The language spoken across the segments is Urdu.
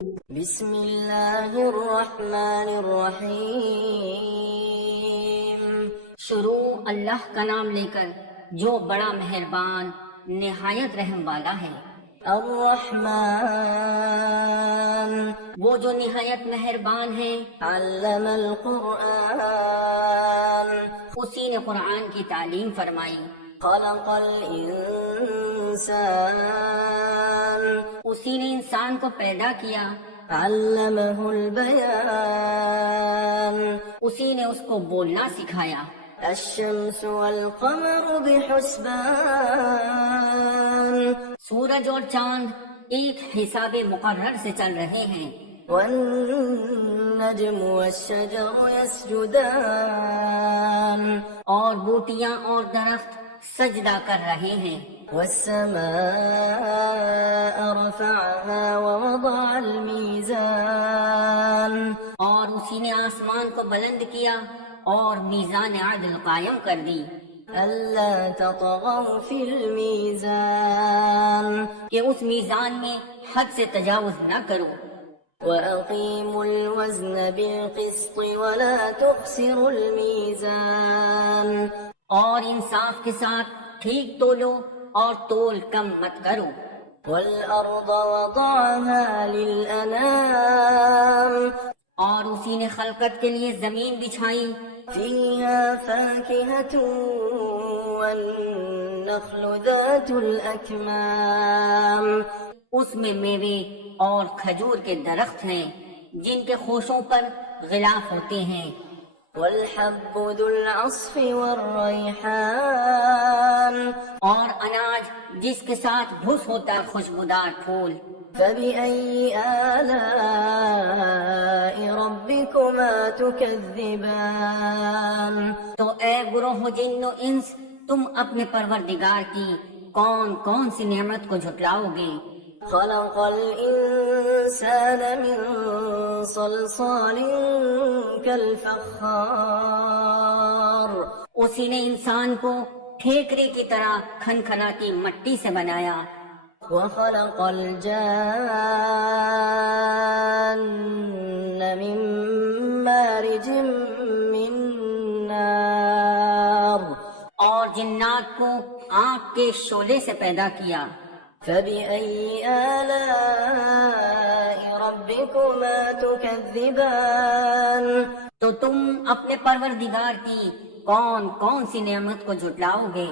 بسم اللہ الرحمن الرحیم۔ شروع اللہ کا نام لے کر جو بڑا مہربان نہایت رحم والا ہے۔ الرحمن وہ جو نہایت مہربان ہے، علم القرآن اسی نے قرآن کی تعلیم فرمائی۔ خلق الانسان اسی نے انسان کو پیدا کیا۔ علمہ البیان اسی نے اس کو بولنا سکھایا۔ الشمس والقمر بحسبان سورج اور چاند ایک حساب مقرر سے چل رہے ہیں۔ والنجم والشجر يسجدان اور بوٹیاں اور درخت سجدہ کر رہے ہیں۔ والسماء رفعها ووضع الميزان اور اسی نے آسمان کو بلند کیا اور میزان عدل قائم کر دی ألا تطغوا في الميزان کہ اس میزان میں حد سے تجاوز نہ کرو۔ وأقيموا الوزن بالقسط ولا تخسروا الميزان اور انصاف کے ساتھ ٹھیک تولو اور تول کم مت کرو۔ والأرض وضعها للأنام اور اسی نے خلقت کے لیے زمین بچھائی، فيها فاكهة والنخل ذات الأكمام اس میں میوے اور کھجور کے درخت ہیں جن کے خوشوں پر غلاف ہوتے ہیں۔ والحب ذو العصف والريحان اور اناج جس کے ساتھ بھس ہوتا ہے خوشبودار پھول۔ فبأي آلاء ربكما تكذبان تو اے گروہ جن و انس، تم اپنے پروردگار کی کون کون سی نعمت کو جھٹلاؤ گے؟ خلق الإنسان من صلصال كالفخار اسی نے انسان کو ٹھیکرے کی طرح کھنکھناتی مٹی سے بنایا۔ وخلق الجان من مارج من نار اور جنات کو آگ کے شعلے سے پیدا کیا۔ فبأي آلاء ربكما تكذبان تو تم اپنے پروردگار کی کون کون سی نعمت کو جھٹلاؤ گے؟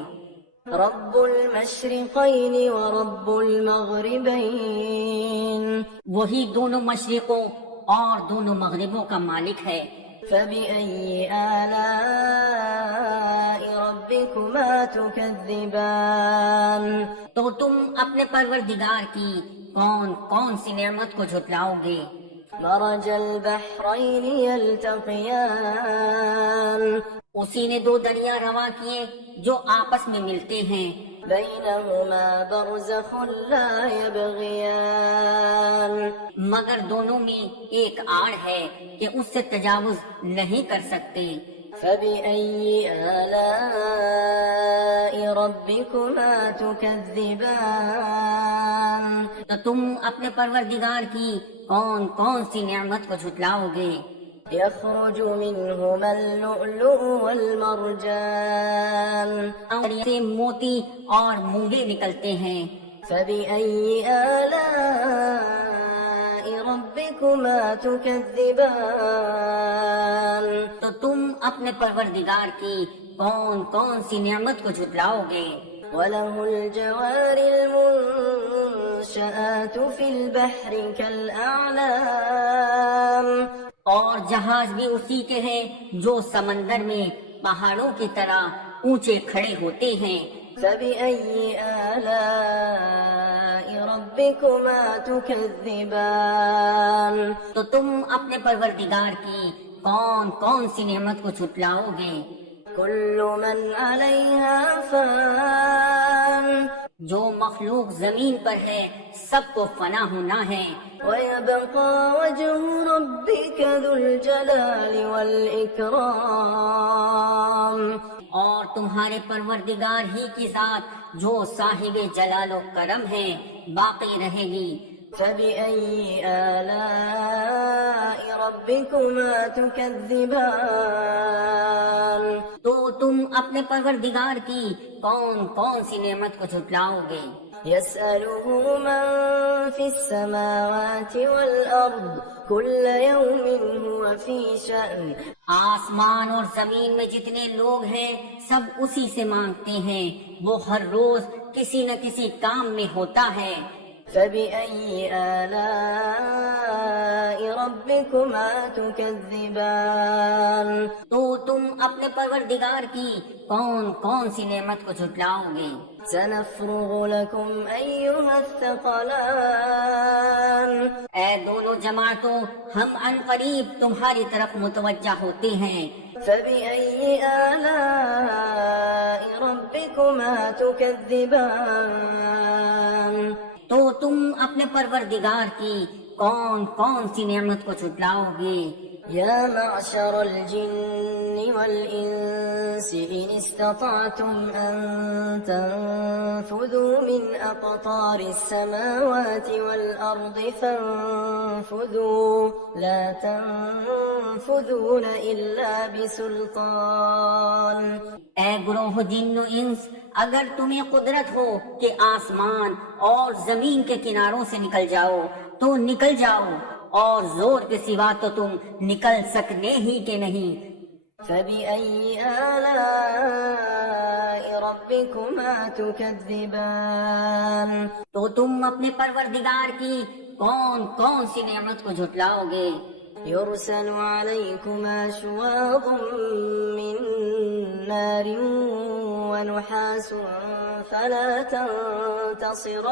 رب المشرقين ورب المغربين وہی دونوں مشرقوں اور دونوں مغربوں کا مالک ہے۔ فبأي آلاء ربكما تكذبان تو تم اپنے پروردگار کی کون کون سی نعمت کو جھٹلاؤ گے؟ مرج البحرين يلتقيان اسی نے دو دریا رواں کیے جو آپس میں ملتے ہیں، بينهما برزخ لا يبغيان مگر دونوں میں ایک آڑ ہے کہ اس سے تجاوز نہیں کر سکتے۔ فبأي آلاء ربكما تكذبان تو تم اپنے پروردگار کی کون کون سی نعمت کو جھٹلاؤ گے؟ يخرج منهما اللؤلؤ والمرجان اور سے موتی اور مونگے نکلتے ہیں۔ فبأي آلاء ربكما تكذبان تو تم اپنے پروردگار کی کون کون سی نعمت کو جھٹلاؤ گے؟ وله الجوار المنشآت في البحر كالأعلام اور جہاز بھی اسی کے ہیں جو سمندر میں پہاڑوں کی طرح اونچے کھڑے ہوتے ہیں۔ فبأي آلاء ربكما تكذبان تو تم اپنے پروردگار کی کون کون سی نعمت کو جھٹلاؤ گے؟ كل من عليها فان جو مخلوق زمین پر ہے سب کو فنا ہونا ہے، ويبقى وجه ربك ذو الجلال والإكرام اور تمہارے پروردگار ہی کی ذات جو صاحب جلال و کرم ہے باقی رہے گی۔ فبأي آلاء ربكما تكذبان تو تم اپنے پروردگار کی کون کون سی نعمت کو جھٹلاؤ گے؟ يسأله من في السماوات والأرض كل يوم هو في شأن آسمان اور زمین میں جتنے لوگ ہیں سب اسی سے مانگتے ہیں، وہ ہر روز کسی نہ کسی کام میں ہوتا ہے۔ فبأي آلاء ربكما تكذبان تو تم اپنے پروردگار کی کون کون سی نعمت کو جھٹلاؤ گے؟ سنفرغ لكم أيها الثقلان اے دونوں جماعتوں، ہم ان قریب تمہاری طرف متوجہ ہوتے ہیں۔ فبأي آلاء ربكما تكذبان تو تم اپنے پروردگار کی کون کون سی نعمت کو جھٹلاؤ گے؟ يا معشر الجن والإنس إن استطعتم أن تنفذوا من أقطار السماوات والأرض فانفذوا لا تنفذون إلا بسلطان اے گروہ جن و انس، اگر تمہیں قدرت ہو کہ آسمان اور زمین کے کناروں سے نکل جاؤ تو نکل جاؤ، اور زور کے سوا تو تم نکل سکنے ہی کہ نہیں۔ فبأي آلاء ربكما تكذبان تو تم اپنے پروردگار کی کون کون سی نعمت کو جھٹلاؤ گے؟ يرسل عليكما شواظ من نار ونحاس فلا تنتصران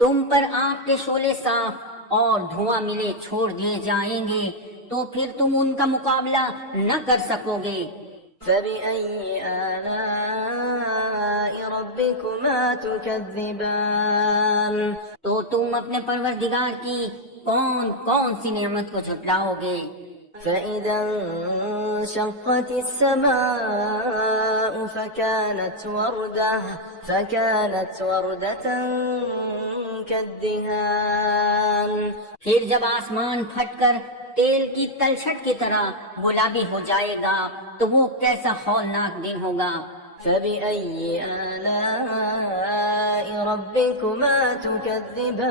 تم پر آگ کے شعلے صاف اور دھواں ملے چھوڑ دیے جائیں گے تو پھر تم ان کا مقابلہ نہ کر سکو گے۔ فبأي آلاء ربكما تكذبان تو تم اپنے پروردگار کی کون کون سی نعمت کو جھٹلاؤ گے؟ فإذا انشقت السماء فكانت وردة كالدهان پھر جب آسمان پھٹ کر تیل کی تلچھٹ کی طرح گلابی ہو جائے گا تو وہ کیسا ہولناک دن ہوگا۔ فبأي آلاء ربكما تكذبان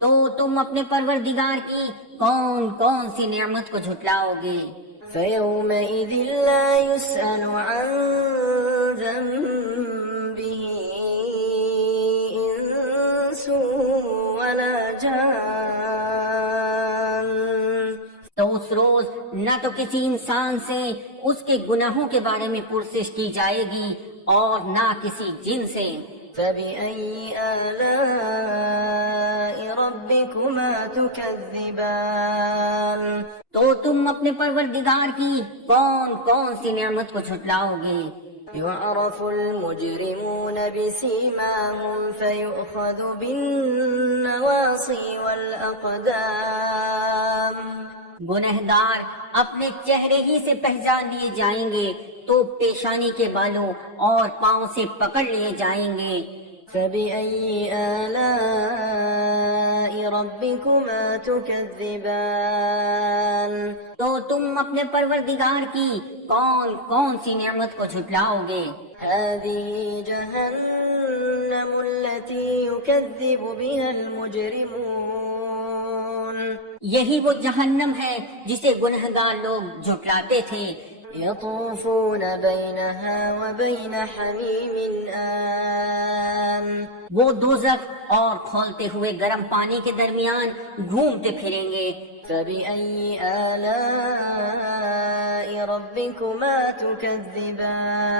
تو تم اپنے پروردگار کی کون کون سی نعمت کو جھٹلاؤ گے؟ فيومئذ لا يسأل عن ذنبه إنس ولا جان تو اس روز نہ تو کسی انسان سے اس کے گناہوں کے بارے میں پرسش کی جائے گی اور نہ کسی جن سے۔ فبأي آلاء ربكما تكذبان تو تم اپنے پروردگار کی کون کون سی نعمت کو جھٹلاؤ گے؟ يعرف المجرمون بسيماهم فيؤخذ بالنواصي والأقدام گنہگار اپنے چہرے ہی سے پہچان لیے جائیں گے تو پیشانی کے بالوں اور پاؤں سے پکڑ لیے جائیں گے۔ فبأي آلاء ربكما تكذبان تو تم اپنے پروردگار کی کون کون سی نعمت کو جھٹلاؤ گے؟ هذه جهنم التي يكذب بها المجرمون یہی وہ جہنم ہے جسے گنہگار لوگ جھٹلاتے تھے۔ يطوفون بينها وبين حميم آن وہ دوزخ اور کھولتے ہوئے گرم پانی کے درمیان گھومتے پھریں گے۔ فبأي آلاء ربكما تكذبان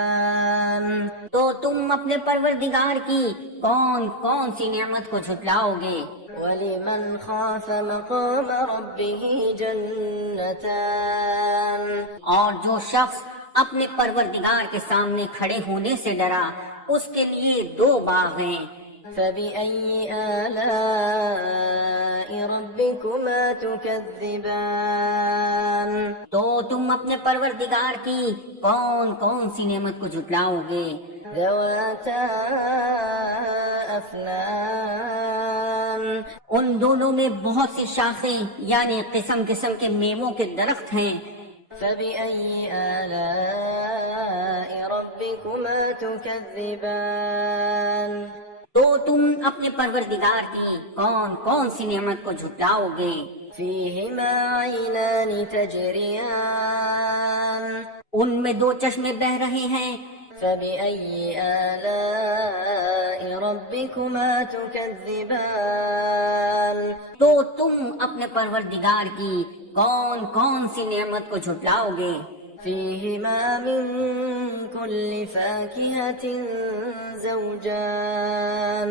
تو تم اپنے پروردگار کی کون کون سی نعمت کو جھٹلاؤ گے؟ ولمن خاف مقام ربه جنتان اور جو شخص اپنے پروردگار کے سامنے کھڑے ہونے سے ڈرا اس کے لیے 2 باغ ہیں۔ فبأي آلاء ربكما تكذبان تو تم اپنے پروردگار کی کون کون سی نعمت کو جھٹلاؤ گے؟ ذواتا أفنان ان دونوں میں بہت سی شاخیں یعنی قسم قسم کے میووں کے درخت ہیں. فبأي آلاء ربكما تكذبان تو تم اپنے پروردگار کی کون کون سی نعمت کو جھٹلاؤ گے؟ فيهما عينان تجريان ان میں دو چشمے بہہ رہے ہیں. فبأي آلاء ربكما تكذبان تو تم اپنے پروردگار کی کون کون سی نعمت کو جھٹلاؤ گے؟ فيهما من كل فاكهة زوجان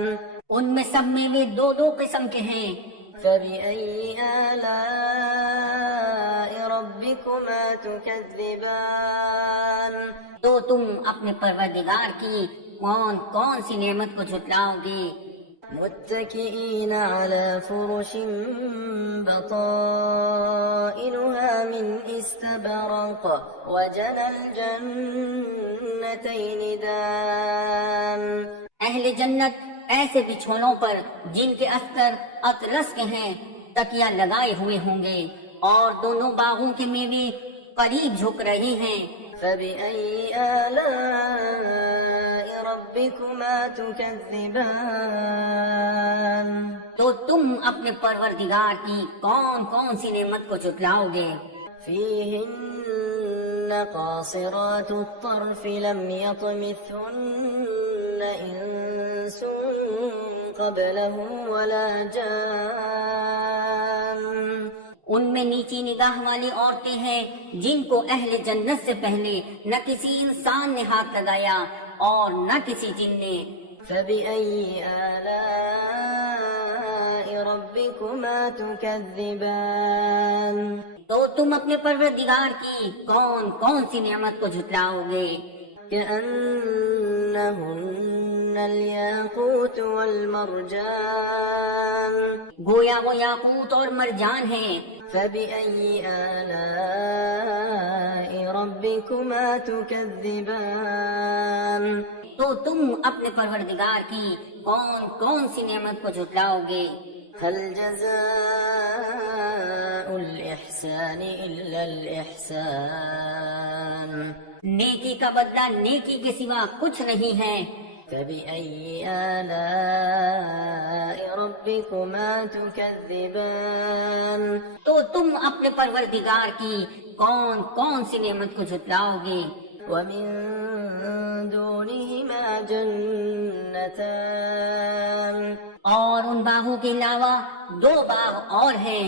ان میں سب میوے دو دو قسم کے ہیں. فبأي آلاء ربكما تكذبان تو تم اپنے پروردگار کی کون کون سی نعمت کو جھٹلاؤ گے؟ متكئين على فرش بطائنها من استبرق وجنى الجنتين دان اہل جنت ایسے بچھونوں پر جن کے استر اطلس کے ہیں تکیہ لگائے ہوئے ہوں گے اور دونوں باغوں کے میوے قریب جھک رہے ہیں. فبأي آلاء ربكما تكذبان تو تم اپنے پروردگار کی کون کون سی نعمت کو جھٹلاؤ گے؟ فيهن قاصرات الطرف لم يطمثهن إنس قبلهم ولا جان ان میں نیچی نگاہ والی عورتیں ہیں جن کو اہل جنت سے پہلے نہ کسی انسان نے ہاتھ لگایا اور نہ کسی جن نے. فبأي آلاء ربكما تكذبان تو تم اپنے پروردگار کی کون کون سی نعمت کو جھٹلاؤ گے؟ كأنهن الياقوت والمرجان گویا وہ یاقوت اور مرجان ہیں. فبأي آلاء ربكما تكذبان تو تم اپنے پروردگار کی کون کون سی نعمت کو جھٹلاؤ گے؟ هل جزاء الإحسان إلا الإحسان نیکی کا بدلہ نیکی کے سوا کچھ نہیں ہے. فبأي آلاء ربكما تكذبان تو تم اپنے پروردگار کی کون کون سی نعمت کو جھٹلاؤ گے؟ ومن دونهما جنتان اور ان باغوں کے علاوہ دو باغ اور ہیں.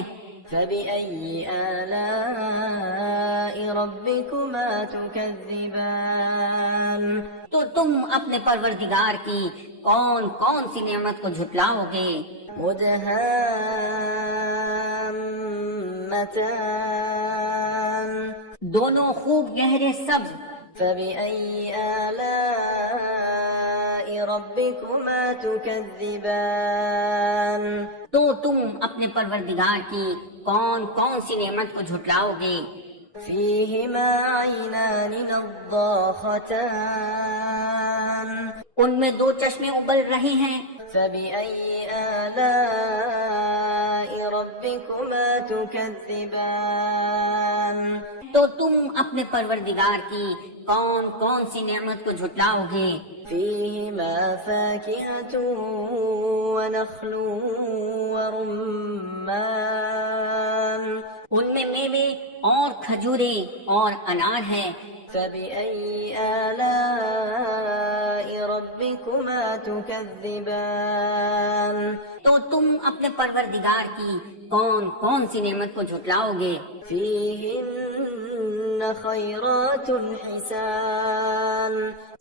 فبأي آلاء ربكما تكذبان تو تم اپنے پروردگار کی کون کون سی نعمت کو جھٹلاؤ گے؟ مدهامتان دونوں خوب گہرے سبز. فبأي آلاء ربكما تكذبان تو تم اپنے پروردگار کی کون کون سی نعمت کو جھٹلاؤ گے؟ فيهما عينان نضاختان ان میں دو چشمے ابل رہے ہیں. فبأي آلاء ربكما تكذبان تو تم اپنے پروردگار کی کون کون سی نعمت کو جھٹلاؤ گے؟ فيهما فاكهة ونخل ورمان ان میں میوے اور کھجورے اور انار ہے. فبأي آلاء ربكما تكذبان تو تم اپنے پروردگار کی کون کون سی نعمت کو جھٹلاؤ گے؟ فيهن خيرات حسان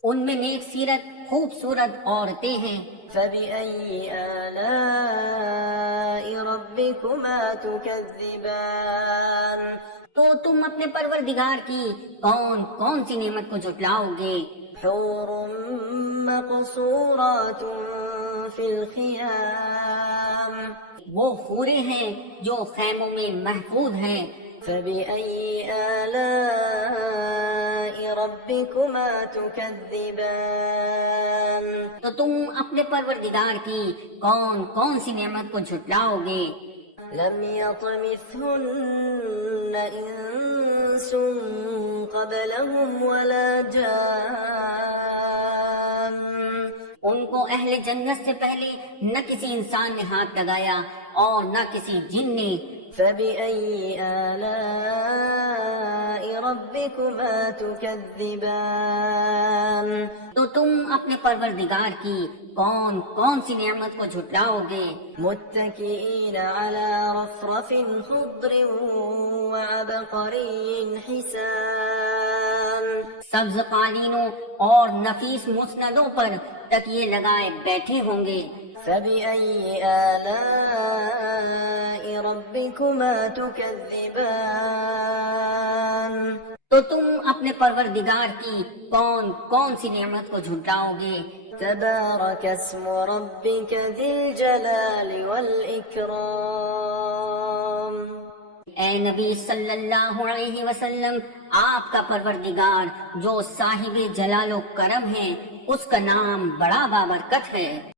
ان میں نیک سیرت خوبصورت عورتیں ہیں. فبأي آلاء ربكما تكذبان تو تم اپنے پروردگار کی کون کون سی نعمت کو جھٹلاؤ گے؟ حور مقصورات في الخيام وہ حوریں ہیں جو خیموں میں محفوظ ہیں. فبأي آلاء ربكما تكذبان تو تم اپنے پروردگار کی کون کون سی نعمت کو جھٹلاؤ گے؟ لم يطمثهن إنس قبلهم ولا جان ان کو اہل جنت سے پہلے نہ کسی انسان نے ہاتھ لگایا اور نہ کسی جن نے۔ فبأي آلاء ربكما تكذبان تو تم اپنے پروردگار کی کون کون سی نعمت کو جھٹلاؤ گے؟ متكئين على رفرف خضر وعبقري حسان سبز قالینوں اور نفیس مسندوں پر تکیے لگائے بیٹھے ہوں گے۔ فبأي آلاء ربكما تكذبان تو تم اپنے پروردگار کی کون کون سی نعمت کو جھٹلاؤ گے؟ تبارك اسم ربك ذي الجلال والإكرام اے نبی صلی اللہ علیہ وسلم، آپ کا پروردگار جو صاحب جلال و کرم ہے، اس کا نام بڑا بابرکت ہے۔